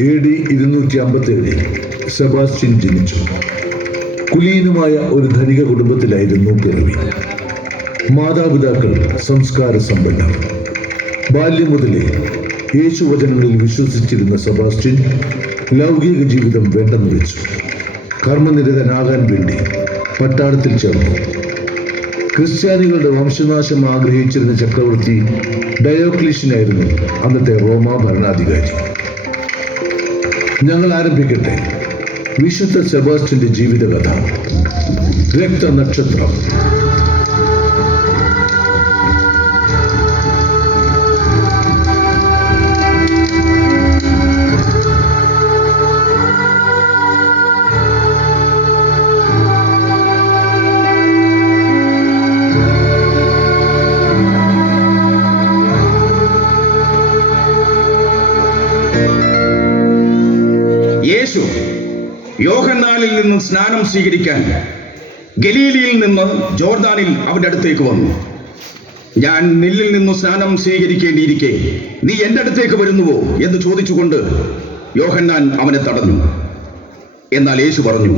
AD 257 Sebastian ജനിച്ചു. കുലീനമായ ഒരു ധനിക കുടുംബത്തിലായിരുന്നു പിറവി. മാതാപിതാക്കൾ സംസ്കാര സമ്പന്നർ. ബാല്യം മുതലേ യേശുവചനങ്ങളിൽ വിശ്വസിച്ചിരുന്ന സെബാസ്റ്റ്യൻ ലൗകിക ജീവിതം വേണ്ടെന്ന് വെച്ചു. കർമ്മനിരതനാകാൻ വേണ്ടി പട്ടാളത്തിൽ ചേർന്നു. ക്രിസ്ത്യാനികളുടെ വംശനാശം ആഗ്രഹിച്ചിരുന്ന ചക്രവർത്തി ഡയോക്ലീഷ്യനായിരുന്നു അന്നത്തെ റോമ ഭരണാധികാരി. ഞങ്ങൾ ആരംഭിക്കട്ടെ വിശുദ്ധ സെബാസ്റ്റ്യന്റെ ജീവിതകഥ. രക്തനക്ഷത്രം. യേശു യോഹന്നാനിൽ നിന്ന് സ്നാനം സ്വീകരിക്കാൻ ഗലീലിയിൽ നിന്ന് ജോർദാനിൽ അവന്റെ അടുത്തേക്ക് വന്നു. ഞാൻ നിന്നിൽ നിന്ന് സ്നാനം സ്വീകരിക്കേണ്ടിയിരിക്കെ നീ എന്റെ അടുത്തേക്ക് വരുന്നുവോ എന്ന് ചോദിച്ചുകൊണ്ട് യോഹന്നാൻ അവനെ തടഞ്ഞു. എന്നാൽ യേശു പറഞ്ഞു,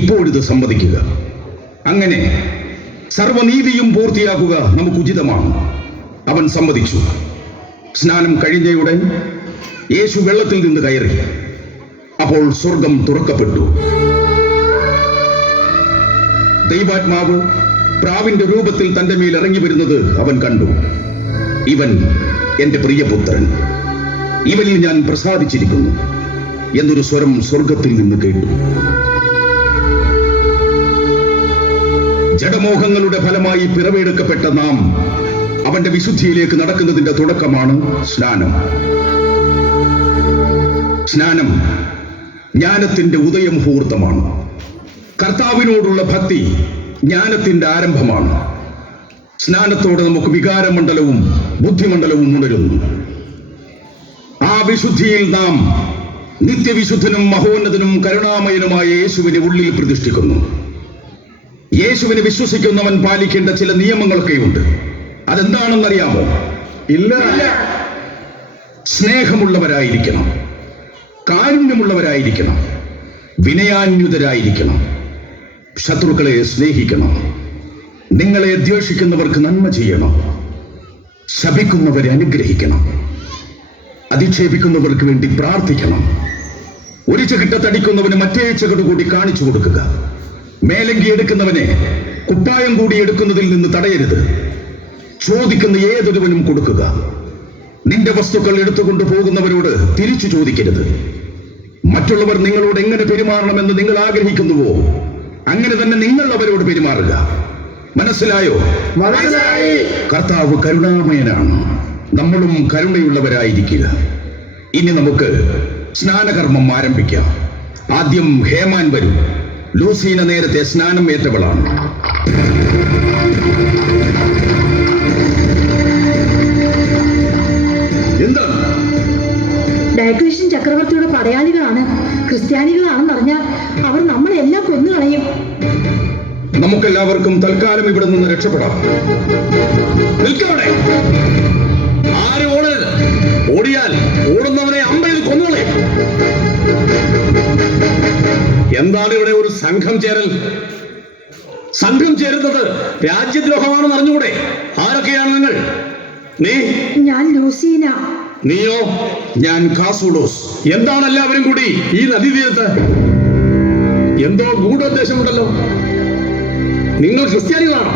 ഇപ്പോഴിത് സമ്മതിക്കുക. അങ്ങനെ സർവനീതിയും പൂർത്തിയാക്കുക നമുക്ക് ഉചിതമാണ്. അവൻ സമ്മതിച്ചു. സ്നാനം കഴിഞ്ഞയുടൻ യേശു വെള്ളത്തിൽ നിന്ന് കയറി. അപ്പോൾ സ്വർഗം തുറക്കപ്പെട്ടു. ദൈവാത്മാവ് പ്രാവിന്റെ രൂപത്തിൽ തന്റെ മേൽ ഇറങ്ങി വരുന്നത് അവൻ കണ്ടു. ഇവൻ എന്റെ പ്രിയപുത്രൻ, ഇവനിൽ ഞാൻ പ്രസാദിച്ചിരിക്കുന്നു എന്നൊരു സ്വരം സ്വർഗത്തിൽ നിന്ന് കേട്ടു. ജഡമോഹങ്ങളുടെ ഫലമായി പിറവിയെടുക്കപ്പെട്ട നാം അവന്റെ വിശുദ്ധിയിലേക്ക് നടക്കുന്നതിന്റെ തുടക്കമാണ് സ്നാനം. സ്നാനം ജ്ഞാനത്തിന്റെ ഉദയമുഹൂർത്തമാണ്. കർത്താവിനോടുള്ള ഭക്തി ജ്ഞാനത്തിന്റെ ആരംഭമാണ്. സ്നാനത്തോടെ നമുക്ക് വികാരമണ്ഡലവും ബുദ്ധിമണ്ഡലവും ഉണരുന്നു. ആ വിശുദ്ധിയിൽ നാം നിത്യവിശുദ്ധനും മഹോന്നതനും കരുണാമയനുമായ യേശുവിനെ ഉള്ളിൽ പ്രതിഷ്ഠിക്കുന്നു. യേശുവിനെ വിശ്വസിക്കുന്നവൻ പാലിക്കേണ്ട ചില നിയമങ്ങളൊക്കെയുണ്ട്. അതെന്താണെന്നറിയാമോ? ഇല്ല. സ്നേഹമുള്ളവരായിരിക്കണം, കാരുണ്യമുള്ളവരായിരിക്കണം, വിനയാന്യുതരായിരിക്കണം, ശത്രുക്കളെ സ്നേഹിക്കണം, നിങ്ങളെ ദ്വേഷിക്കുന്നവർക്ക് നന്മ ചെയ്യണം, ശപിക്കുന്നവരെ അനുഗ്രഹിക്കണം, അധിക്ഷേപിക്കുന്നവർക്ക് വേണ്ടി പ്രാർത്ഥിക്കണം, ഒരു ചകിട്ടത്തടിക്കുന്നവന് മറ്റേ ചകിട് കൂടി കാണിച്ചു കൊടുക്കുക, മേലങ്കി എടുക്കുന്നവനെ കുപ്പായം കൂടി എടുക്കുന്നതിൽ നിന്ന് തടയരുത്, ചോദിക്കുന്ന ഏതൊരുവനും കൊടുക്കുക, നിന്റെ വസ്തുക്കൾ എടുത്തുകൊണ്ട് പോകുന്നവരോട് തിരിച്ചു ചോദിക്കരുത്. മറ്റുള്ളവർ നിങ്ങളോട് എങ്ങനെ പെരുമാറണമെന്ന് നിങ്ങൾ ആഗ്രഹിക്കുന്നുവോ അങ്ങനെ തന്നെ നിങ്ങൾ അവരോട് പെരുമാറുക. മനസ്സിലായോ? മനസ്സിലായി. കർത്താവ് കരുണാമയനാണ്. നമ്മളും കരുണയുള്ളവരായിരിക്കുക. ഇനി നമുക്ക് സ്നാനകർമ്മം ആരംഭിക്കാം. ആദ്യം ഹേമാൻ വരും. ലൂസീന നേരത്തെ സ്നാനം ഏറ്റവളാണ്. എന്താണ്? ഡയക്ലീഷ്യൻ ചക്രവർത്തിയുടെ പടയാളികളാണ്. ക്രിസ്ത്യാനികളാണെന്നറിഞ്ഞാൽ അവർ നമ്മളെല്ലാം കൊന്നുകളയും. നമുക്കെല്ലാവർക്കും തൽക്കാലം ഇവിടെ നിന്ന് രക്ഷപ്പെടാം. നിൽക്കവിടെ. ആരും ഓടരുത്. ഓടിയാൽ ഓടുന്നവനെ അമ്പയിൽ കൊന്നുകളയും. എന്താണ് ഇവിടെ ഒരു സംഘം ചേരൽ? സംഘം ചേരുന്നത് രാജ്യദ്രോഹമാണെന്ന് അറിഞ്ഞുകൂടെ? ആരൊക്കെയാണ് നിങ്ങൾ? നീ? ഞാൻ ലൂസീന. നീയോ? ഞാൻ കാസൂഡോസ്. എന്താണ് എല്ലാവരും കൂടി ഈ നദീതീരത്ത്? എന്തോ ഗൂഢോദ്ദേശമുണ്ടല്ലോ. നിങ്ങൾ ക്രിസ്ത്യാനികളാണോ?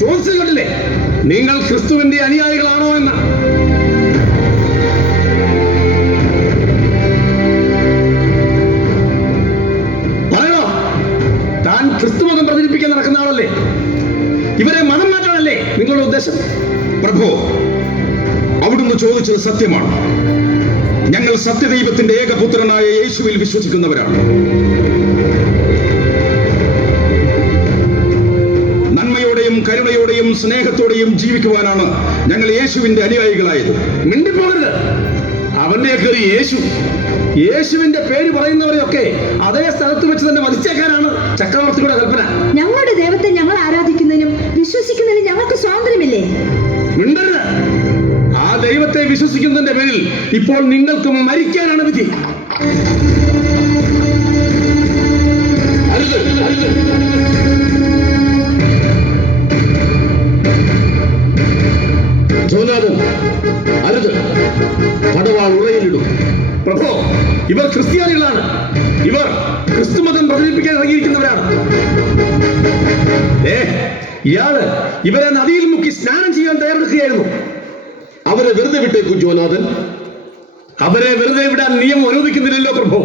ചോദിച്ചു കേട്ടില്ലേ നിങ്ങൾ ക്രിസ്തുവിന്റെ അനുയായികളാണോ എന്ന്? പറയണോ? താൻ ക്രിസ്തുമതം പ്രചരിപ്പിക്കാൻ നടക്കുന്ന ആളല്ലേ? ഇവരെ മനം മാറ്റാനല്ലേ നിങ്ങളുടെ ഉദ്ദേശം? പ്രഭു, അവിടുന്ന് ചോദിച്ചത് സത്യമാണ്. ഞങ്ങൾ സത്യദൈവത്തിന്റെ ഏകപുത്രനായ യേശുവിൽ വിശ്വസിക്കുന്നവരാണ്. നന്മയോടെയും കരുണയോടെയും സ്നേഹത്തോടെയും ജീവിക്കുവാനാണ് ഞങ്ങൾ യേശുവിന്റെ അനുയായികളായത്. മിണ്ടിപ്പോകരുത്. അവന്റെയൊക്കെ ഒരു യേശുവിന്റെ പേര് പറയുന്നവരെയൊക്കെ അതേ സ്ഥലത്ത് വെച്ച് തന്നെ വധിച്ചേക്കാനാണ് ചക്രവർത്തിയുടെ കൽപ്പന. ഞങ്ങളുടെ ദൈവത്തെ ഞങ്ങൾ ആരാധിക്കുന്നതിനും വിശ്വസിക്കുന്നതിനും ഞങ്ങൾക്ക് സ്വാതന്ത്ര്യമില്ലേ? മിണ്ടരുത്. ആ ദൈവത്തെ ദൈവത്തെ വിശ്വസിക്കുന്നതിന്റെ പേരിൽ ഇപ്പോൾ നിങ്ങൾക്ക് മരിക്കാനാണ് വിധി. അരുത്, അരുത്. ജോനാഥൻ, അരുത്. പടവാൾ ഉറയിലിടും. പ്രഭോ, ഇവർ ക്രിസ്ത്യാനികളാണ്. ഇവർ ക്രിസ്തുമതം പ്രചരിപ്പിക്കാൻ ഇറങ്ങിയിരിക്കുന്നവരാണ്. ഇയാള് ഇവരെ നദിയിൽ മുക്കി സ്നാനം ചെയ്യാൻ തയ്യാറെടുക്കുകയായിരുന്നു. അവരെ വെറുതെ വിട്ടേക്കൂ ജോനാഥൻ. അവരെ വെറുതെ വിടാൻ നിയമം അനുവദിക്കുന്നില്ലല്ലോ പ്രഭു.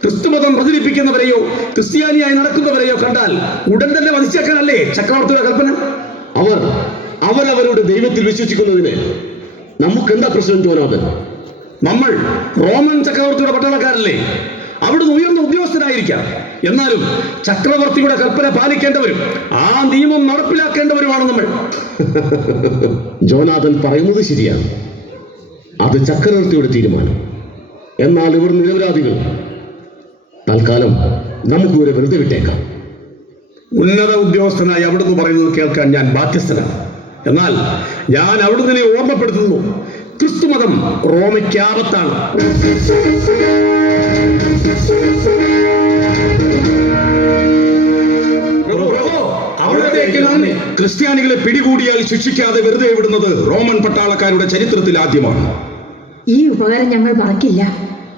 ക്രിസ്തുമതം പ്രചരിപ്പിക്കുന്നവരെയോ ക്രിസ്ത്യാനിയായി നടക്കുന്നവരെയോ കണ്ടാൽ ഉടൻ തന്നെ വധിച്ചേക്കാനല്ലേ ചക്രവർത്തിയുടെ കൽപ്പന? അവരവരുടെ ദൈവത്തിൽ വിശ്വസിക്കുന്നതിന് നമുക്കെന്താ പ്രശ്നം ജോനാഥൻ? നമ്മൾ റോമൻ ചക്രവർത്തിയുടെ പട്ടാളക്കാരല്ലേ? അവിടുന്ന് ഉയർന്ന ഉദ്യോഗസ്ഥനായിരിക്കാം. എന്നാലും ചക്രവർത്തിയുടെ കൽപ്പന പാലിക്കേണ്ടവരും ആ നിയമം നടപ്പിലാക്കേണ്ടവരുമാണ് നമ്മൾ. ജോനാഥൻ പറയുന്നത് ശരിയാണ്. അത് ചക്രവർത്തിയുടെ തീരുമാനം. എന്നാൽ ഇവർ നിരപരാധികൾ. തൽക്കാലം നമുക്ക് ഇവരെ വെറുതെ വിട്ടേക്കാം. ഉന്നത ഉദ്യോഗസ്ഥനായി അവിടുന്ന് പറയുന്നത് കേൾക്കാൻ ഞാൻ ബാധ്യസ്ഥനാണ്. എന്നാൽ ഞാൻ അവിടുന്ന് ഓർമ്മപ്പെടുത്തുന്നു, ക്രിസ്തുമതം റോമയ്ക്ക് ആപത്താണ്. ക്രിസ്ത്യാനികളെ പിടികൂടിയാൽ ശിക്ഷിക്കാതെ വെറുതെ വിടുന്നത് റോമൻ പട്ടാളക്കാരുടെ ചരിത്രത്തിൽ ആദ്യമാണ്. ഈ ഉപകാരം ഞങ്ങൾ മറക്കില്ല.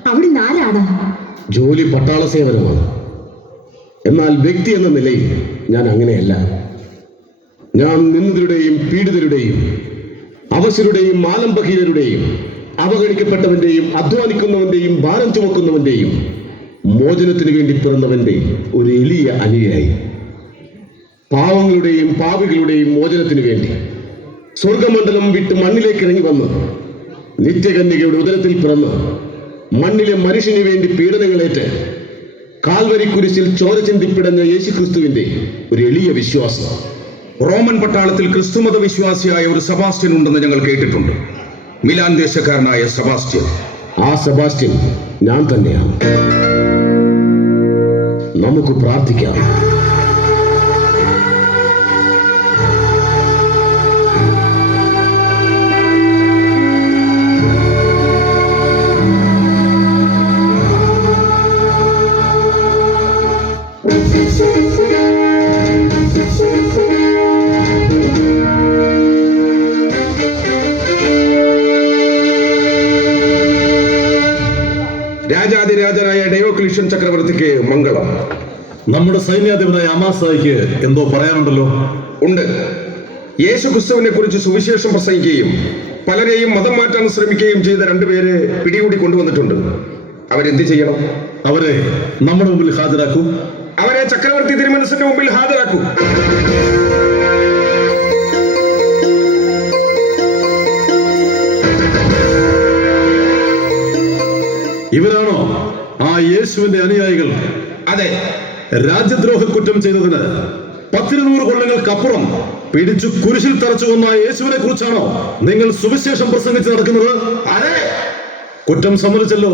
അവിടുന്ന് ആരാണ്? ജോലി പട്ടാള സേവനമാണ്. എന്നാൽ വ്യക്തി എന്ന നിലയിൽ ഞാൻ അങ്ങനെയല്ല. ഞാൻ നിന്ദിതരുടെയും പീഡിതരുടെയും അവശരുടെയും ആലംബഹീനരുടെയും അവഗണിക്കപ്പെട്ടവന്റെയും അധ്വാനിക്കുന്നവന്റെയും ഭാരം ചുമക്കുന്നവന്റെയും മോചനത്തിന് വേണ്ടി പിറന്നവന്റെ ഒരു എളിയ അനുയായി. പാവങ്ങളുടെയും പാപികളുടെയും മോചനത്തിന് വേണ്ടി സ്വർഗമണ്ഡലം വിട്ട് മണ്ണിലേക്ക് ഇറങ്ങി വന്ന് നിത്യകന്യകയുടെ ഉദരത്തിൽ പിറന്ന് മണ്ണിലെ മനുഷ്യന് വേണ്ടി പീഡനങ്ങളേറ്റ് കാൽവരി കുരിശിൽ ചോര ചിന്തിപ്പിടഞ്ഞ യേശുക്രിസ്തുവിന്റെ ഒരു എളിയ വിശ്വാസം. റോമൻ പട്ടാളത്തിൽ ക്രിസ്തുമത വിശ്വാസിയായ ഒരു സെബാസ്റ്റ്യൻ ഉണ്ടെന്ന് ഞങ്ങൾ കേട്ടിട്ടുണ്ട്. മിലാൻ ദേശക്കാരനായ സെബാസ്റ്റ്യൻ. ആ സെബാസ്റ്റ്യൻ ഞാൻ തന്നെയാണ്. നമുക്ക് പ്രാർത്ഥിക്കാം. രാജാതിരാജനായ ഡയോക്ലീഷ്യൻ ചക്രവർത്തിക്ക് മംഗളം. നമ്മുടെ സൈന്യാധിപനായ അമാസായിക്ക് എന്തോ പറയാനുണ്ടല്ലോ? ഉണ്ട്. യേശു ക്രിസ്തുവിനെ കുറിച്ച് സുവിശേഷം പ്രസംഗിക്കുകയും പലരെയും മതം മാറ്റാൻ ശ്രമിക്കുകയും ചെയ്ത രണ്ടുപേരെ പിടികൂടി കൊണ്ടുവന്നിട്ടുണ്ട്. അവരെന്ത് ചെയ്യണം? അവരെ നമ്മുടെ മുമ്പിൽ ഹാജരാക്കൂ. അവരെ ചക്രവർത്തി തിരുമനസിന്റെ മുമ്പിൽ ഹാജരാക്കൂ. ഇവരാണോ ആ യേശുവിന്റെ അനുയായികൾ? അതെ. രാജ്യദ്രോഹ കുറ്റം ചെയ്തതിന് 100 കൊല്ലങ്ങൾക്കപ്പുറം പിടിച്ചു കുരിശിൽ തറച്ചു കൊന്ന യേശുവിനെ കുറിച്ചാണോ നിങ്ങൾ സുവിശേഷം പ്രസംഗിച്ച് നടക്കുന്നത്? അതെ. കുറ്റം സമ്മതിച്ചല്ലോ.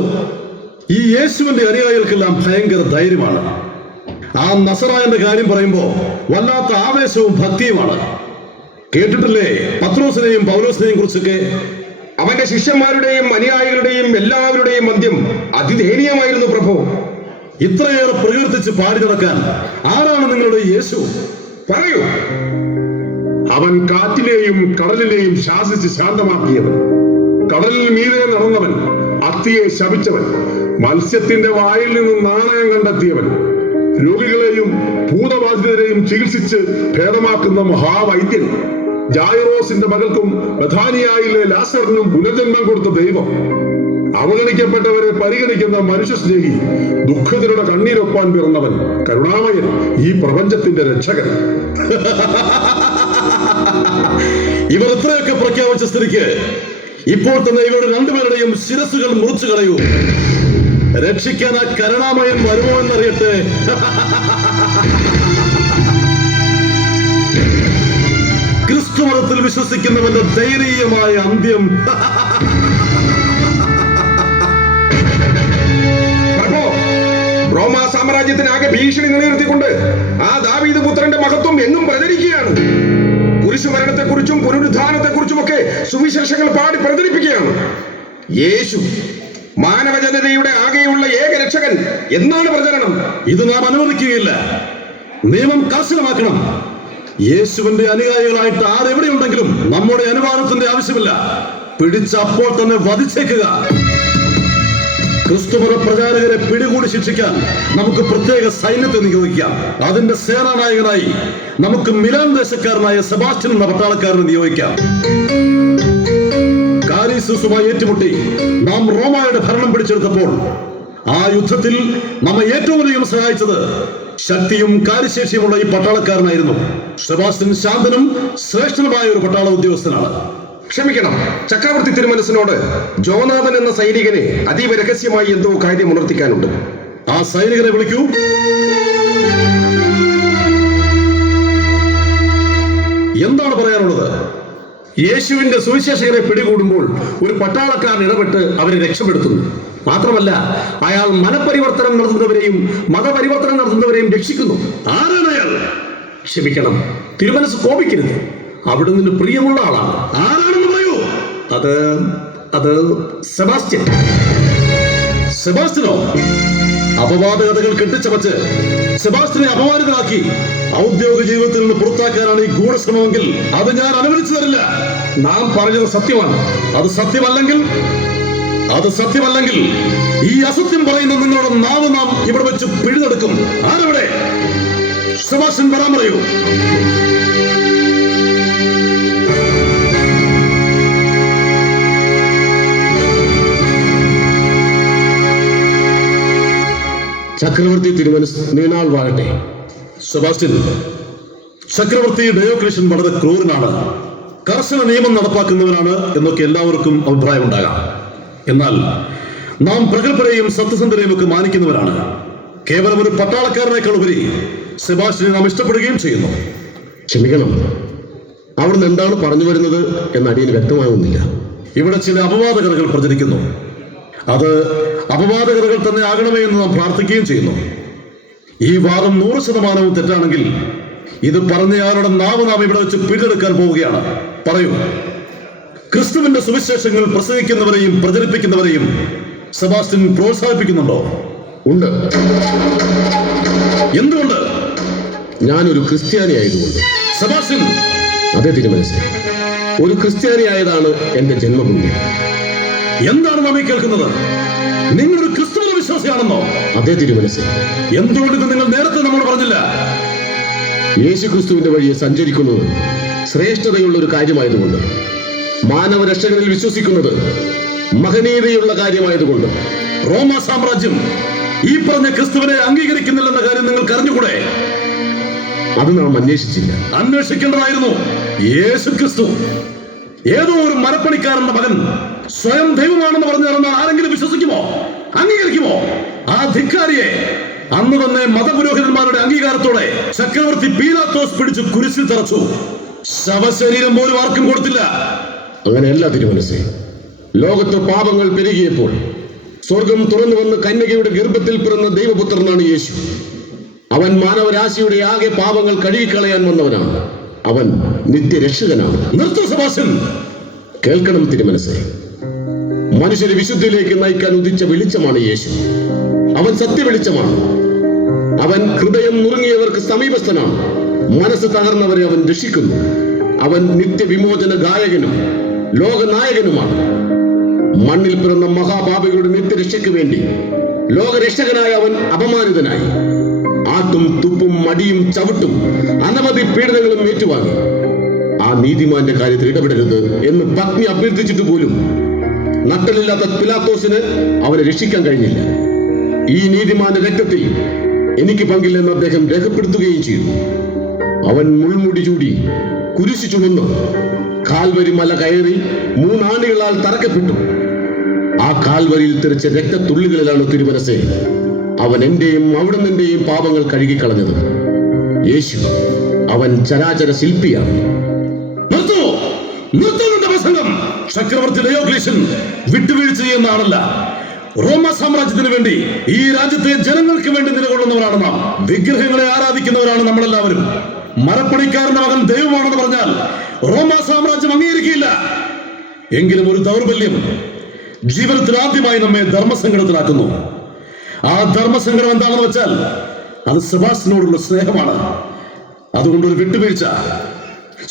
ഈ യേശുവിന്റെ അനുയായികൾക്കെല്ലാം ഭയങ്കര ധൈര്യമാണ്. ആ നസറായന്റെ കാര്യം പറയുമ്പോ വല്ലാത്ത ആവേശവും ഭക്തിയുമാണ്. കേട്ടിട്ടില്ലേ പത്രോസിനെയും പൗലോസിനെയും കുറിച്ചൊക്കെ? അവന്റെ ശിഷ്യന്മാരുടെയും അനുയായികളുടെയും എല്ലാവരുടെയും മദ്യം അതിദയനീയമായിരുന്നു പ്രഭു. ഇത്രയേറെ പ്രകീർത്തിച്ച് പാടി നടക്കാൻ ആരാണ് നിങ്ങളുടെ യേശു? പറയൂ. അവൻ കാറ്റിനെയും കടലിനെയും ശാസിച്ച് ശാന്തമാക്കിയവൻ, കടലിൽ മീതെ നടന്നവൻ, അത്തിയെ ശപിച്ചവൻ, മത്സ്യത്തിന്റെ വായിൽ നിന്ന് നാണയം കണ്ടെത്തിയവൻ, രോഗികളെയും ഭൂതബാധിതരെയും ചികിത്സിച്ച് ഭേദമാക്കുന്ന മഹാവൈദ്യൻ, ജായിറോസിന്റെ മകൾക്കും ബഥാനിയായിലെ ലാസറിനും പുനർജന്മം കൊടുത്ത ദൈവം, അവഗണിക്കപ്പെട്ടവരെ പരിഗണിക്കുന്ന മനുഷ്യസ്നേഹി, ദുഃഖിതരുടെ കണ്ണീരൊപ്പാൻ പിറന്നവൻ, കരുണാമയൻ, ഈ പ്രപഞ്ചത്തിന്റെ രക്ഷകൻ. ഇവർ ഇത്രയൊക്കെ പ്രഖ്യാപിച്ച സ്ഥിതിക്ക് ഇപ്പോൾ തന്നെ ഇവരുടെ രണ്ടുപേരുടെയും ശിരസുകൾ മുറിച്ചു കളയൂ. രക്ഷിക്കാൻ ആ കരുണാമയൻ വരുമോ എന്നറിയട്ടെ. ക്രിസ്തുമതത്തിൽ വിശ്വസിക്കുന്നവന്റെ ദയനീയമായ അന്ത്യം. റോമാ സാമ്രാജ്യത്തിനാകെ ഭീഷണി നിലനിർത്തിക്കൊണ്ട് ആ ദാവീദ് പുത്രന്റെ മഹത്വം എന്നും പ്രചരിക്കുകയാണ്. കുരിശുമരണത്തെക്കുറിച്ചും പുനരുദ്ധാനത്തെക്കുറിച്ചുമൊക്കെ സുവിശേഷങ്ങൾ പാടി പ്രചരിപ്പിക്കുകയാണ്. യേശു മാനവജനതയുടെ ആകെയുള്ള ഏക രക്ഷകൻ എന്നാണ് പ്രചരണം. ഇത് നാം അനുവദിക്കുകയില്ല. നിയമം കർശനമാക്കണം. യേശുവിന്റെ അനുയായികളായിട്ട് ആരെവിടെയുണ്ടെങ്കിലും നമ്മുടെ അനുവാദത്തിന്റെ ആവശ്യമില്ല. പിടിച്ച അപ്പോൾ തന്നെ വധിച്ചേക്കുക. ക്രിസ്തുമത പ്രചാരകരെ പിടികൂടി ശിക്ഷിക്കാൻ നമുക്ക് പ്രത്യേക സൈന്യത്തെ നിയോഗിക്കാം. അതിന്റെ സേനാനായകനായി നമുക്ക് മിലാൻ ദേശക്കാരനായ സെബാസ്റ്റ്യൻ എന്ന പട്ടാളക്കാരനെ നിയോഗിക്കാം. കാരീസൂസുമായി ഏറ്റുമുട്ടി നാം റോമായുടെ ഭരണം പിടിച്ചെടുത്തപ്പോൾ ആ യുദ്ധത്തിൽ നമ്മെ ഏറ്റവും അധികം സഹായിച്ചത് ശക്തിയും കാര്യശേഷിയുമുള്ള ഈ പട്ടാളക്കാരനായിരുന്നു. സെബാസ്റ്റ്യൻ ശാന്തനും ശ്രേഷ്ഠനുമായ ഒരു പട്ടാള ഉദ്യോഗസ്ഥനാണ്. ക്ഷമിക്കണം, ചക്രവർത്തി തിരുമനസിനോട് ജോനാഥൻ എന്ന സൈനികനെ അതീവ രഹസ്യമായി എന്തോ കാര്യം ഉണർത്തിക്കാനുണ്ട്. ആ സൈനികനെ വിളിക്കൂ. എന്താണ് പറയാനുള്ളത്? യേശുവിന്റെ സുവിശേഷകരെ പിടികൂടുമ്പോൾ ഒരു പട്ടാളക്കാരൻ ഇടപെട്ട് അവരെ രക്ഷപ്പെടുത്തുന്നു. മാത്രമല്ല, അയാൾ മനപരിവർത്തനം നടത്തുന്നവരെയും മതപരിവർത്തനം നടത്തുന്നവരെയും രക്ഷിക്കുന്നു. ആരാണ് അയാൾ? ക്ഷമിക്കണം, തിരുമനസ് കോപിക്കരുത്. അവിടെ നിന്ന് പ്രിയമുള്ള ആളാണ്. ആരാണെന്ന് പറയൂ. അത് സെബാസ്റ്റ്യൻ. സെബാസ്റ്റ്യനോ? അപവാദ കഥകൾ കെട്ടിച്ചമച്ച് സെബാസ്റ്റ്യനെ അപമാനിതനാക്കി ഔദ്യോഗിക ജീവിതത്തിൽ നിന്ന് പുറത്താക്കാനാണ് ഈ ഗൂഢശ്രമമെങ്കിൽ അത് ഞാൻ അനുവദിച്ചു തരില്ല. നാം പറഞ്ഞത് സത്യമാണ്. അത് സത്യമല്ലെങ്കിൽ ഈ അസത്യം പറയുന്ന നിങ്ങളുടെ നാവ് നാം ഇവിടെ വെച്ച് പിഴുതെടുക്കും. ആരവിടെ? സെബാസ്റ്റ്യൻ വരാൻ പറയൂ. ചക്രവർത്തി തിരുമനസ് നീണാൾ വാഴട്ടെ. സെബാസ്റ്റ്യൻ, ചക്രവർത്തി ഡയോക്ലീഷ്യൻ വളരെ ക്രൂരനാണ്, കർശന നിയമം നടപ്പാക്കുന്നവനാണ് എന്നൊക്കെ എല്ലാവർക്കും അഭിപ്രായമുണ്ടാകാം. എന്നാൽ നാം പ്രഗത്ഭരെയും സത്യസന്ധരെയും ഒക്കെ മാനിക്കുന്നവരാണ്. കേവലം ഒരു പട്ടാളക്കാരനേക്കാൾ ഉപരി സെബാസ്റ്റ്യനെ നാം ഇഷ്ടപ്പെടുകയും ചെയ്യുന്നു. ക്ഷമിക്കണം, അവിടുന്ന് എന്താണ് പറഞ്ഞു വരുന്നത് എന്ന് അടിയന് വ്യക്തമാകുന്നില്ല. ഇവിടെ ചില അപവാദ കഥകൾ പ്രചരിക്കുന്നു. അത് അപവാദ കഥകൾ തന്നെ ആകണമേ എന്ന് നാം പ്രാർത്ഥിക്കുകയും ചെയ്യുന്നു. ഈ വാദം 100% തെറ്റാണെങ്കിൽ ഇത് പറഞ്ഞയാളുടെ നാവ് നാം ഇവിടെ വെച്ച് പിടിച്ചെടുക്കാൻ പോവുകയാണ്. പറയൂ, ക്രിസ്തുവിന്റെ സുവിശേഷങ്ങൾ പ്രസംഗിക്കുന്നവരെയും പ്രചരിപ്പിക്കുന്നവരെയും സെബാസ്റ്റ്യൻ പ്രോത്സാഹിപ്പിക്കുന്നുണ്ടോ? ഉണ്ട്. എന്തുകൊണ്ട്? ഞാനൊരു ക്രിസ്ത്യാനി ആയതുകൊണ്ട്. സെബാസ്റ്റ്യൻ, അതെ തിരുമനസ്, ഒരു ക്രിസ്ത്യാനി ആയതാണ് എന്റെ ജന്മഭൂമി. എന്താണ് നാം ഈ കേൾക്കുന്നത്? നിങ്ങളൊരു ക്രിസ്തുവിന വിശ്വാസിയാണെന്നോ? അതേ തിരുമനസ്. എന്തുകൊണ്ട് ഇത് നിങ്ങൾ നേരത്തെ നമ്മോട് പറഞ്ഞില്ല? യേശു ക്രിസ്തുവിന്റെ വഴിയെ സഞ്ചരിക്കുന്നത് ശ്രേഷ്ഠതയുള്ള ഒരു കാര്യമായതുകൊണ്ട്, മാനവരക്ഷകനിൽ വിശ്വസിക്കുന്നത് മഹനീയതയുള്ള കാര്യമായതുകൊണ്ട്. റോമ സാമ്രാജ്യം ഈ പറഞ്ഞ ക്രിസ്തുവിനെ അംഗീകരിക്കുന്നില്ലെന്ന കാര്യം നിങ്ങൾക്ക് അറിഞ്ഞുകൂടെ? അത് നാം അന്വേഷിച്ചില്ല. അന്വേഷിക്കേണ്ടതായിരുന്നു. യേശു ക്രിസ്തു ഏതോ ഒരു മരപ്പണിക്കാരന്റെ മകൻ സ്വയം ദൈവമാണെന്ന് പറഞ്ഞു നടന്ന ആരെങ്കിലും വിശ്വസിക്കുമോ? അംഗീകരിക്കുമോ? ആ ധിക്കാരിയെ അന്ന് തന്നെ മതപുരോഹിതന്മാരുടെ അംഗീകാരത്തോടെ ചക്രവർത്തി പീലാത്തോസ് പിടിച്ചു കുരിശിൽ തറച്ചു. ശവശരീരം പോലും ആർക്കും കൊടുത്തില്ല. അങ്ങനെയല്ല തിരുമനസേ. ലോകത്ത് പാപങ്ങൾ പെരുകിയപ്പോൾ സ്വർഗം തുറന്നു വന്ന് കന്യകയുടെ ഗർഭത്തിൽ പിറന്ന ദൈവപുത്രനാണ് യേശു. അവൻ മാനവരാശിയുടെ ആകെ പാപങ്ങൾ കഴുകിക്കളയാൻ വന്നവനാണ്. അവൻ നിത്യരക്ഷകനാണ്. നിർത്തൂ സെബാസ്റ്റ്യൻ. കേൾക്കണം തിരുമനസേ, മനുഷ്യരെ വിശുദ്ധിയിലേക്ക് നയിക്കാൻ ഉദിച്ച വെളിച്ചമാണ് യേശു. അവൻ സത്യവെളിച്ചമാണ്. അവൻ ഹൃദയം നുറുങ്ങിയവർക്ക് സമീപസ്ഥനാണ്. മനസ്സ് തകർന്നവരെ അവൻ രക്ഷിക്കുന്നു. അവൻ നിത്യവിമോചന ഗായകനും ലോകനായകനുമാണ്. മണ്ണിൽ പിറന്ന മഹാപാപികളുടെ നിത്യരക്ഷയ്ക്ക് വേണ്ടി ലോകരക്ഷകനായ അവൻ അപമാനിതനായി ആട്ടും തുപ്പും മടിയും ചവിട്ടും അനവധി പീഡനങ്ങളും ഏറ്റുവാങ്ങി. ആ നീതിമാന്റെ കാര്യത്തിൽ ഇടപെടരുത് എന്ന് പത്നി അഭ്യർത്ഥിച്ചിട്ട് പോലും നട്ടലില്ലാത്ത പിലാത്തോസിന് അവനെ രക്ഷിക്കാൻ കഴിഞ്ഞില്ല. ഈ നീതിമാന്റെ രക്തത്തിൽ എനിക്ക് പങ്കില്ലെന്ന് അദ്ദേഹം രേഖപ്പെടുത്തുകയും ചെയ്തു. അവൻ മുൾമുടി ചൂടി കുരിശു ചുമന്നു കാൽവരി മല കയറി 3 ആണികളാൽ തറക്കപ്പെട്ടു. ആ കാൽവരിയിൽ തെറിച്ച രക്തത്തുള്ളികളിലാണ് തിരുമനസേ അവൻ എന്റെയും അവിടുന്നെന്റെയും പാപങ്ങൾ കഴുകിക്കളഞ്ഞത്. യേശു അവൻ ചരാചര ശില്പിയാണ്. പ്രസംഗം ചക്രവർത്തി ഡയോക്ലീഷ്യൻ വിട്ടുവീഴ്ച ചെയ്യുന്ന ആളല്ല. റോമ സാമ്രാജ്യത്തിന് വേണ്ടി, ഈ രാജ്യത്തെ ജനങ്ങൾക്ക് വേണ്ടി നിലകൊള്ളുന്നവരാണ് നാം. വിഗ്രഹങ്ങളെ ആരാധിക്കുന്നവരാണ് നമ്മളെല്ലാവരും. മരപ്പണിക്കാരന്റെ മകൻ ദൈവമാണെന്ന് പറഞ്ഞാൽ റോമാ സാമ്രാജ്യം അംഗീകരിക്കില്ല. എങ്കിലും ഒരു ദൗർബല്യം ജീവിതത്തിൽ ആദ്യമായി നമ്മെ ധർമ്മസങ്കടത്തിലാക്കുന്നു. ആ ധർമ്മസങ്കടം എന്താണെന്ന് വെച്ചാൽ അത് സെബാസ്റ്റ്യനോടുള്ള സ്നേഹമാണ്. അതുകൊണ്ട് ഒരു വിട്ടുവീഴ്ച.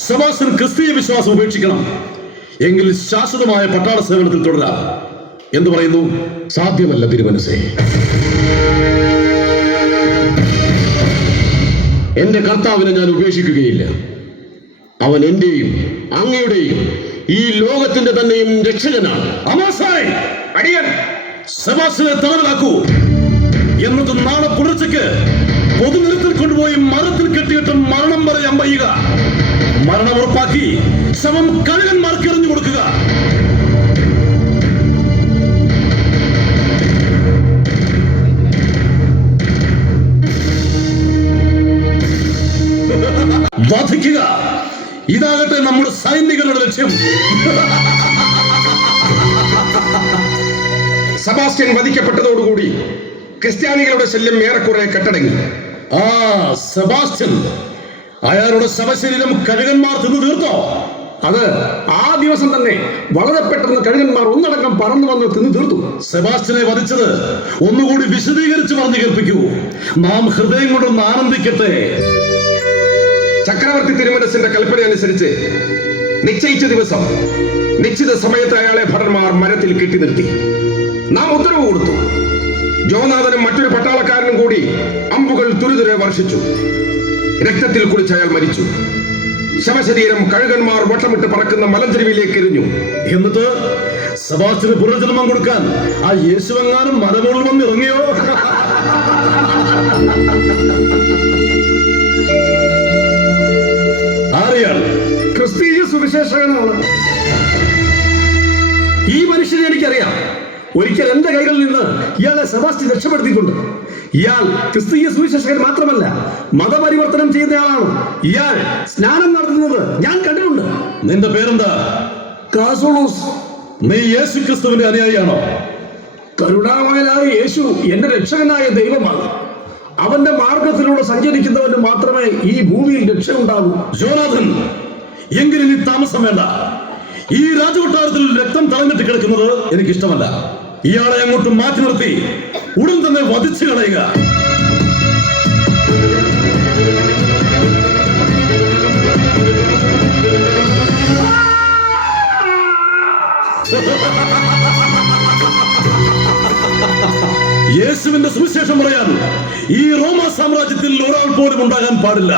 സെബാസ്റ്റ്യൻ ക്രിസ്തീയ വിശ്വാസം ഉപേക്ഷിക്കണം, എങ്കിൽ ശാശ്വതമായ പട്ടാള സേവനത്തിൽ തുടരാം. എന്തു പറയുന്നു? സാധ്യമല്ല തിരുമനസ്സേ. എന്റെ കർത്താവിനെ ഞാൻ ഉപേക്ഷിക്കുകയില്ല. അവൻ എന്റെയും അങ്ങയുടെയും ഈ ലോകത്തിന്റെ തന്നെയും രക്ഷകനാണ്. അമാസായി അടിയൻ സെബാസ്റ്റ്യനെ തടവിലാക്കൂ. എന്നിട്ട് നാളെ പുലർച്ചയ്ക്ക് പൊതുനിരത്തിൽ കൊണ്ടുപോയി മരത്തിൽ കെട്ടിയിട്ട് മരണം വരെ അമ്പയ്യുക. മരണം ഉറപ്പാക്കി ശവം കഴുകന്മാർക്ക് എറിഞ്ഞു കൊടുക്കുക. വധിക്കുക. ഇതാകട്ടെ നമ്മുടെ സൈനികരുടെ ലക്ഷ്യം. സെബാസ്റ്റ്യൻ വധിക്കപ്പെട്ടതോടുകൂടി ക്രിസ്ത്യാനികളുടെ ശല്യം ഏറെക്കുറെ കെട്ടടങ്ങി. ആ സെബാസ്റ്റ്യൻ, അയാളുടെ ശവശരീരം കഴുകന്മാർ തിന്നു തീർത്തോ? അത് ആ ദിവസം തന്നെ വളരെ പെട്ടെന്ന് കഴുകന്മാർ ഒന്നടങ്കം പറന്നു വന്ന് തിന്നു തീർത്തു. സെബാസ്റ്റ്യനെ വധിച്ചത് ഒന്നുകൂടി വിശദീകരിച്ച് പറഞ്ഞു കേൾപ്പിക്കൂ. നാം ഹൃദയം കൊണ്ടൊന്ന് ആനന്ദിക്കട്ടെ. ചക്രവർത്തി തിരുമനസിന്റെ കൽപ്പന അനുസരിച്ച് നിശ്ചയിച്ച ദിവസം നിശ്ചിത സമയത്ത് അയാളെ ഭടന്മാർ മരത്തിൽ കെട്ടി നിർത്തി. നാം ഉത്തരവ് കൊടുത്തു. ജോനാഥനും മറ്റൊരു പട്ടാളക്കാരനും കൂടി അമ്പുകൾ തുരുതുരെ വർഷിച്ചു. രക്തത്തിൽ കുളിച്ച് അയാൾ മരിച്ചു. ശവശരീരം കഴുകന്മാർ വട്ടമിട്ട് പറക്കുന്ന മലഞ്ചെരുവിലേക്ക് എറിഞ്ഞു. എന്നിട്ട് സെബാസ്റ്റ്യന് പുനർജന്മം കൊടുക്കാൻ ആ യേശുവെങ്ങാനും മലമുകളിൽ വന്ന് ഇറങ്ങിയോ? ആരെയാൾ? ക്രിസ്തീയ സുവിശേഷകനാണ് ഈ മനുഷ്യനെ. എനിക്കറിയാം. ഒരിക്കൽ എന്റെ കൈകളിൽ നിന്ന് ഇയാളെ സെബാസ്റ്റ്യൻ രക്ഷപ്പെടുത്തിയിട്ടുണ്ട്. ഇയാൾ ക്രിസ്തീയ സുവിശേഷകൻ മാത്രമല്ല, മതപരിവർത്തനം ചെയ്യുന്നയാളാണ്. ഇയാൾ സ്നാനം നടത്തുന്നത് ഞാൻ കണ്ടിട്ടുണ്ട്. നിന്റെ പേരെന്താ? കാസോളൂസ്. നീ യേശു ക്രിസ്തുവിന്റെ അനുയായിയാണോ? കരുണാമയനായ യേശു എന്റെ രക്ഷകനായ ദൈവമാണ്. അവന്റെ മാർഗത്തിലൂടെ സഞ്ചരിക്കുന്നവന് മാത്രമേ ഈ ഭൂമിയിൽ രക്ഷയുണ്ടാകൂ. ജോനാഥൻ, എങ്കിലും ഇനി താമസം വേണ്ട. ഈ രാജകൊട്ടാരത്തിൽ രക്തം തളഞ്ഞിട്ട് കിടക്കുന്നത് എനിക്കിഷ്ടമല്ല. ഇയാളെ അങ്ങോട്ട് മാറ്റി നിർത്തി ഉടൻ തന്നെ വധിച്ചു കളയുക. യേശുവിന്റെ സുവിശേഷം പറയാൻ ഈ റോമാ സാമ്രാജ്യത്തിൽ ഒരാൾ പോലും ഉണ്ടാകാൻ പാടില്ല.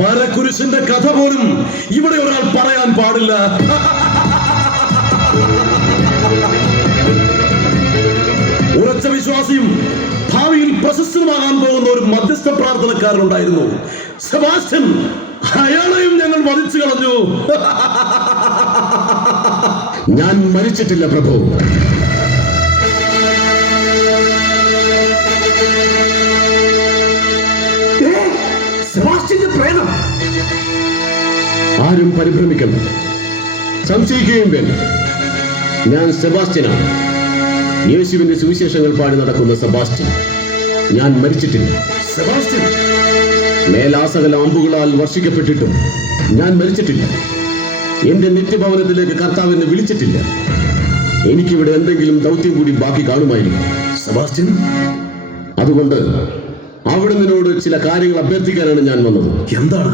മരക്കുരിശിന്റെ കഥ പോലും ഇവിടെ ഒരാൾ പറയാൻ പാടില്ല. ഉറച്ച വിശ്വാസിയും ഭാവിയിൽ പ്രശസ്തമാകാൻ പോകുന്ന ഒരു മധ്യസ്ഥ പ്രാർത്ഥനക്കാരനുണ്ടായിരുന്നു, സെബാസ്റ്റ്യൻ. അയാളെയും ഞങ്ങൾ വധിച്ചു കളഞ്ഞു. ഞാൻ മരിച്ചിട്ടില്ല പ്രഭു. സെബാസ്റ്റ്യന്റെ പ്രേതം. ആരും പരിഭ്രമിക്കണം, സംശയിക്കുകയും വേണ്ട. ഞാൻ സെബാസ്റ്റ്യനാണ്, യേശുവിന്റെ സുവിശേഷങ്ങൾ പാടി നടക്കുന്ന സെബാസ്റ്റ്യൻ. ഞാൻ മരിച്ചിട്ടില്ല. സെബാസ്റ്റ്യൻ, മേലാസകല അമ്പുകളാൽ വർഷിക്കപ്പെട്ടിട്ടും ഞാൻ മരിച്ചിട്ടില്ല. എന്റെ നിത്യഭവനത്തിലേക്ക് കർത്താവിനെ വിളിച്ചിട്ടില്ല. എനിക്കിവിടെ എന്തെങ്കിലും ദൗത്യം കൂടി ബാക്കി കാണുമായിരിക്കും. സെബാസ്റ്റ്യൻ, അതുകൊണ്ട് അവിടെ നിന്നോട് ചില കാര്യങ്ങൾ അഭ്യർത്ഥിക്കാനാണ് ഞാൻ വന്നത്. എന്താണ്?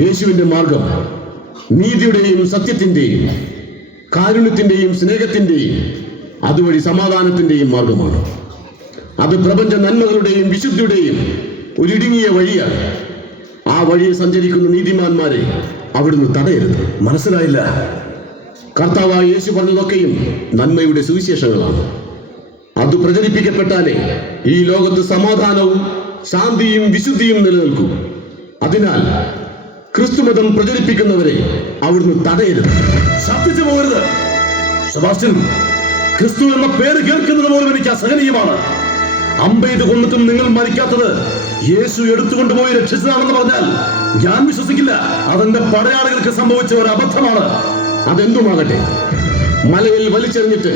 യേശുവിന്റെ മാർഗം നീതിയുടെയും സത്യത്തിന്റെയും കാരുണ്യത്തിന്റെയും സ്നേഹത്തിന്റെയും അതുവഴി സമാധാനത്തിന്റെയും മാർഗമാണ്. അത് പ്രപഞ്ച നന്മകളുടെയും വിശുദ്ധിയുടെയും ഒരിടുങ്ങിയ വഴിയാണ്. ആ വഴിയെ സഞ്ചരിക്കുന്ന നീതിമാന്മാരെ അവിടുന്ന് തടയരുത്. മനസ്സിലായില്ല. കർത്താവായ യേശു പറഞ്ഞതൊക്കെയും നന്മയുടെ സുവിശേഷങ്ങളാണ്. അത് പ്രചരിപ്പിക്കപ്പെട്ടാലേ ഈ ലോകത്ത് സമാധാനവും ശാന്തിയും വിശുദ്ധിയും നിലനിൽക്കും. അതിനാൽ ക്രിസ്തുമതം പ്രചരിപ്പിക്കുന്നവരെ അവിടുന്ന് തടയരുത്. ശബ്ദിച്ചു പോകരുത്. സെബാസ്റ്റ്യൻ, ക്രിസ്തു എന്ന പേര് കേൾക്കുന്നത് പോലും എനിക്ക് അസഹനീയമാണ്. അമ്പെയ്ത് കൊന്നിട്ടും നിങ്ങൾ മരിക്കാത്തത് യേശു എടുത്തുകൊണ്ടുപോയി രക്ഷിച്ചതാണെന്ന് പറഞ്ഞാൽ ഞാൻ വിശ്വസിക്കില്ല. അതെന്റെ പടയാളികൾക്ക് സംഭവിച്ച ഒരു അബദ്ധമാണ്. അതെന്തുമാകട്ടെ, മലയിൽ വലിച്ചെറിഞ്ഞിട്ട്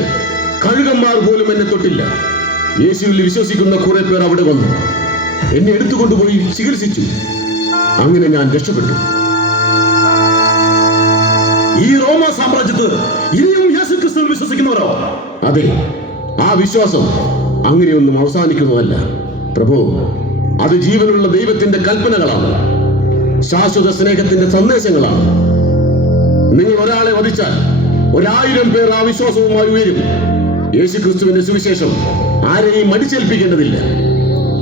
കഴുകന്മാർ പോലും എന്നെ തൊട്ടില്ല. യേശുവിൽ വിശ്വസിക്കുന്ന കുറെ പേർ അവിടെ വന്നു എന്നെ എടുത്തുകൊണ്ടുപോയി ചികിത്സിച്ചു. അങ്ങനെ ഞാൻ രക്ഷപ്പെട്ടു. ഈ റോമ സാമ്രാജ്യത്ത് ഇനിയും യേശുക്രിസ്തുവിൽ വിശ്വസിക്കുന്നവരോ? അതെ, ആ വിശ്വാസം അങ്ങനെയൊന്നും അവസാനിക്കുന്നതല്ല പ്രഭു. അത് ജീവനുള്ള ദൈവത്തിന്റെ കൽപ്പനകളാണ്, ശാശ്വത സ്നേഹത്തിന്റെ സന്ദേശങ്ങളാണ്. നിങ്ങൾ ഒരാളെ വധിച്ചാൽ 1000 പേർ ആ വിശ്വാസവുമായി ഉയരും. യേശുക്രിസ്തുവിന്റെ സുവിശേഷം ആരെയും അടിച്ചേൽപ്പിക്കേണ്ടതില്ല.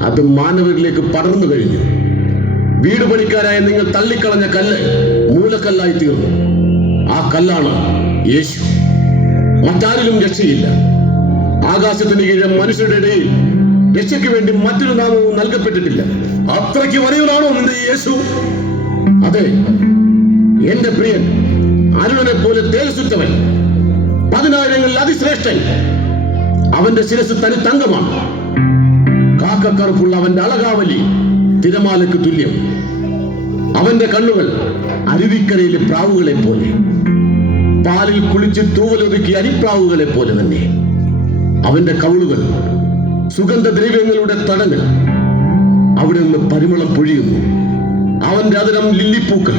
അത് മാനവരിലേക്ക് പടർന്നു കഴിഞ്ഞു. വീട് പണിക്കാരായ നിങ്ങൾ തള്ളിക്കളഞ്ഞ കല്ല് മൂലക്കല്ലായി തീർന്നു. ആ കല്ലാണ് യേശു. മറ്റാരിലും രക്ഷയില്ല. ആകാശത്തിന് കീഴെ മനുഷ്യരുടെ ഇടയിൽ രക്ഷയ്ക്ക് വേണ്ടി മറ്റൊരു നാമവും നൽകപ്പെട്ടിട്ടില്ല. അത്രയ്ക്ക് വലിയവനാണോ നിന്റെ യേശു? അതെ, എന്റെ പ്രിയൻ, അരുണനെ പോലെ തേജസ്സുറ്റവൻ, 10,000-ങ്ങളിൽ അതിശ്രേഷ്ഠൻ. അവന്റെ ശിരസ് തനി തങ്കമാണ്. കാക്കക്കറുപ്പുള്ള അവന്റെ അളകാവലി തിരമാലയ്ക്ക് തുല്യം. അവന്റെ കണ്ണുകൾ അരുവിക്കരയിലെ പ്രാവുകളെ പോലെ, പാലിൽ കുളിച്ച് തൂവലൊതുക്കിയ അരിപ്രാവുകളെ പോലെ തന്നെ. അവന്റെ കവിളുകൾ സുഗന്ധദ്രവ്യങ്ങളുടെ തടങ്ങൾ, അവിടെ നിന്ന് പരിമളം പൊഴിയുന്നു. അവന്റെ അതിരം ലില്ലിപ്പൂക്കൾ,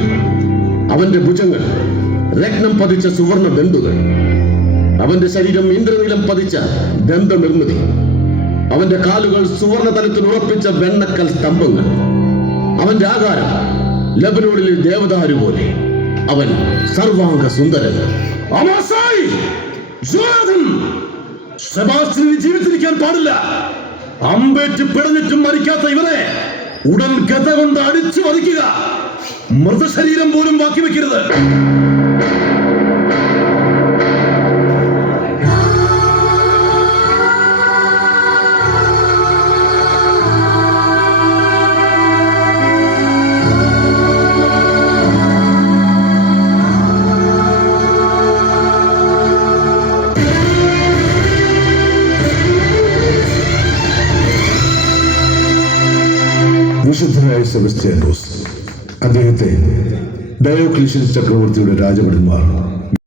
അവന്റെ ഭുജങ്ങൾ രത്നം പതിച്ച സുവർണ ദന്തുകൾ, അവന്റെ ശരീരം ഇന്ദ്രനീലം പതിച്ച ദന്തനിർമ്മിതി, അവന്റെ കാലുകൾ സുവർണ തലത്തിൽ ഉറപ്പിച്ച വെണ്ണക്കൽ സ്തംഭങ്ങൾ, അവന്റെ ആകാരം ലബനോണിലെ ദേവദാരു പോലെ. അവൻ സർവാംഗ സുന്ദരൻ. സെബാസ്റ്റ്യന് ജീവിച്ചിരിക്കാൻ പാടില്ല. അമ്പേറ്റ് പിടഞ്ഞിട്ടും മരിക്കാത്ത ഇവരെ ഉടൻ ഗത കൊണ്ട് അടിച്ചു വധിക്കുക. മൃതശരീരം പോലും ബാക്കി വെക്കരുത്. വിശുദ്ധനായ സെബസ്ത്യാനോസ്, അദ്ദേഹത്തെ ഡയോക്ലീഷ്യൻ ചക്രവർത്തിയുടെ രാജഭടന്മാർ